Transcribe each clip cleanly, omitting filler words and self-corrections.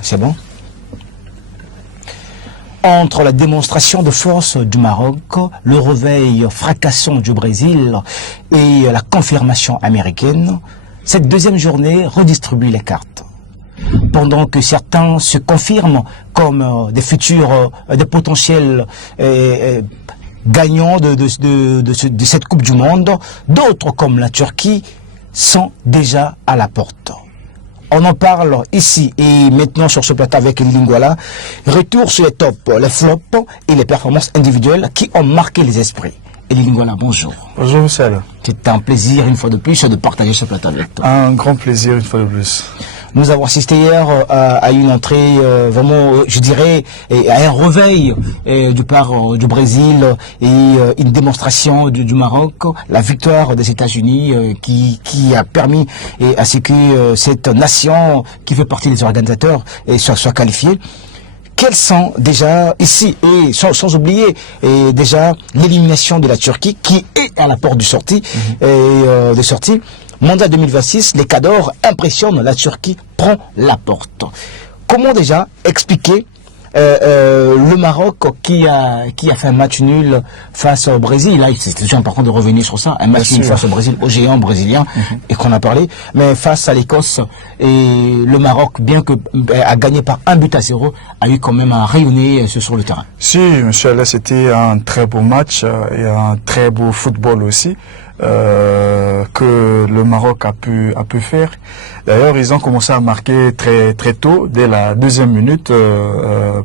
C'est bon? Entre la démonstration de force du Maroc, le réveil fracassant du Brésil et la confirmation américaine, cette deuxième journée redistribue les cartes. Pendant que certains se confirment comme des futurs, des potentiels gagnants de cette Coupe du Monde, d'autres comme la Turquie sont déjà à la porte. On en parle ici et maintenant sur ce plateau avec Elie Lingouala. Retour sur les tops, les flops et les performances individuelles qui ont marqué les esprits. Elie Lingouala, bonjour. Bonjour, Michel. C'est un plaisir une fois de plus de partager ce plateau avec toi. Un grand plaisir une fois de plus. Nous avons assisté hier à une entrée vraiment, je dirais, à un réveil du part du Brésil et une démonstration du Maroc, la victoire des États-Unis qui a permis à ce que cette nation qui fait partie des organisateurs soit qualifiée. Quels sont déjà ici, et sans oublier déjà l'élimination de la Turquie qui est à la porte du sortie, de sortie. Mondial 2026, les Cadors impressionnent, la Turquie prend la porte. Comment déjà expliquer le Maroc qui a fait un match nul face au Brésil? Là, c'est déjà important de revenir sur ça. Un match nul face au Brésil, au géant brésilien, et qu'on a parlé. Mais face à l'Écosse, et le Maroc, bien que a gagné par 1-0, a eu quand même à rayonner sur le terrain. Si, monsieur, là, c'était un très beau match et un très beau football aussi. Que le Maroc a pu faire. D'ailleurs, ils ont commencé à marquer très tôt, dès la deuxième minute,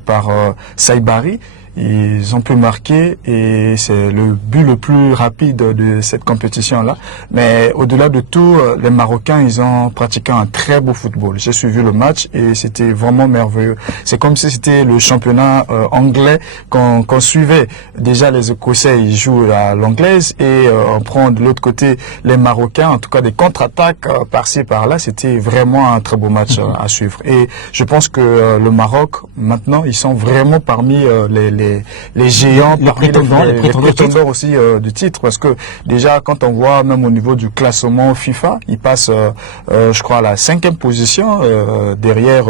par Saibari. Ils ont pu marquer et c'est le but le plus rapide de cette compétition-là. Mais au-delà de tout, les Marocains, ils ont pratiqué un très beau football. J'ai suivi le match et c'était vraiment merveilleux. C'est comme si c'était le championnat anglais qu'on suivait. Déjà, les Écossais, ils jouent à l'anglaise et on prend de l'autre côté les Marocains, en tout cas des contre-attaques par-ci, par-là. C'était vraiment un très beau match à suivre. Et je pense que le Maroc, maintenant, ils sont vraiment parmi les géants, les prétendants aussi du titre, parce que déjà quand on voit même au niveau du classement FIFA, ils passent je crois à la 5e position derrière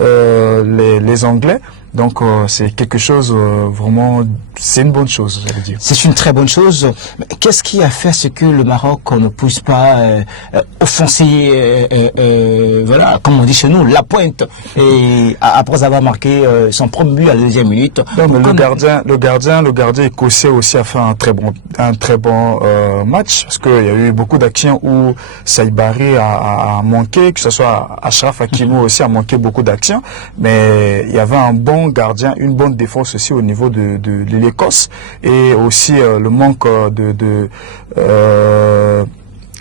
les Anglais. Donc c'est quelque chose vraiment, c'est une bonne chose, j'allais dire. C'est une très bonne chose. Qu'est-ce qui a fait ce que le Maroc ne puisse pas offenser, voilà, comme on dit chez nous, la pointe, et après avoir marqué son premier but à la deuxième minute. Non, mais le gardien écossais aussi a fait un très bon match, parce qu'il y a eu beaucoup d'actions où Saibari a manqué, que ce soit Achraf Hakimi aussi a manqué beaucoup d'actions, mais il y avait un bon gardien, une bonne défense aussi au niveau de l'Écosse, et aussi le manque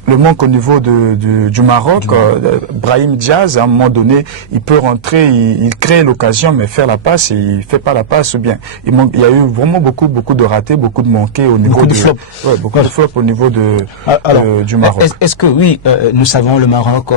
le manque au niveau du Maroc. Brahim Diaz, à un moment donné, il peut rentrer, il crée l'occasion, mais faire la passe, il fait pas la passe bien. Il y a eu vraiment beaucoup de ratés, beaucoup de manqués au niveau de flops. Ouais, beaucoup de flops au niveau du Maroc. Est-ce que oui, nous savons le Maroc